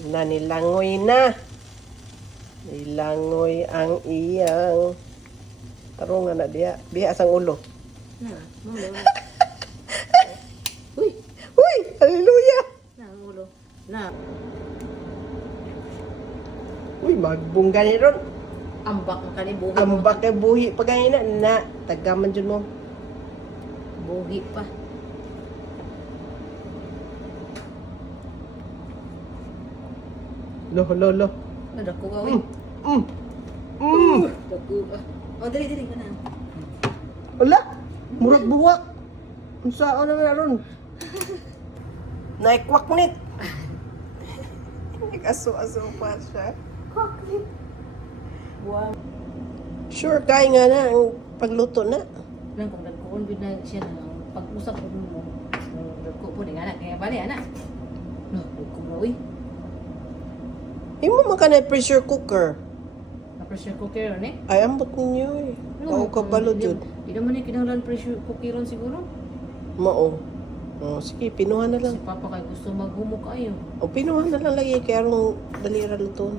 Nilangoy na. Nilangoy ang iyang tarungan na diya. Biha sang ulo. Na, ulo. Uy, Uy! Hallelujah! na ulo. Na, Uy, magbungga ni ron. ambak ang kanibuhi. Ambak kay buhi. Pagayina na. Tagaman dyan mo. Buhi pa. Lo. Nadako ka, uy. Dako ka. O, dali ka na. Wala. Murag buwak. Ang saan na nga ron. Naikwak nit. Nag-aso-aso pa siya. Kwaklit. Buwang. Sure, kaya nga na ang pagluto na. Lang kung nagkuhan din na siya na pag-usap ko mo. Dako po ni anak. Kaya bali, anak. No, huwag mo, uy. Imo man ka na pressure cooker. Na-pressure cooker, ne? Ay, ambot ninyo eh. Mao ka palo jud. Di naman ni kinahanglan pressure cooker ron siguro. Mao. Oh, sige, pinuhan na Si lang. Papa kay gusto maghumok kayo. O, pinuhan na lang lagi. Kaya ron dalira luton.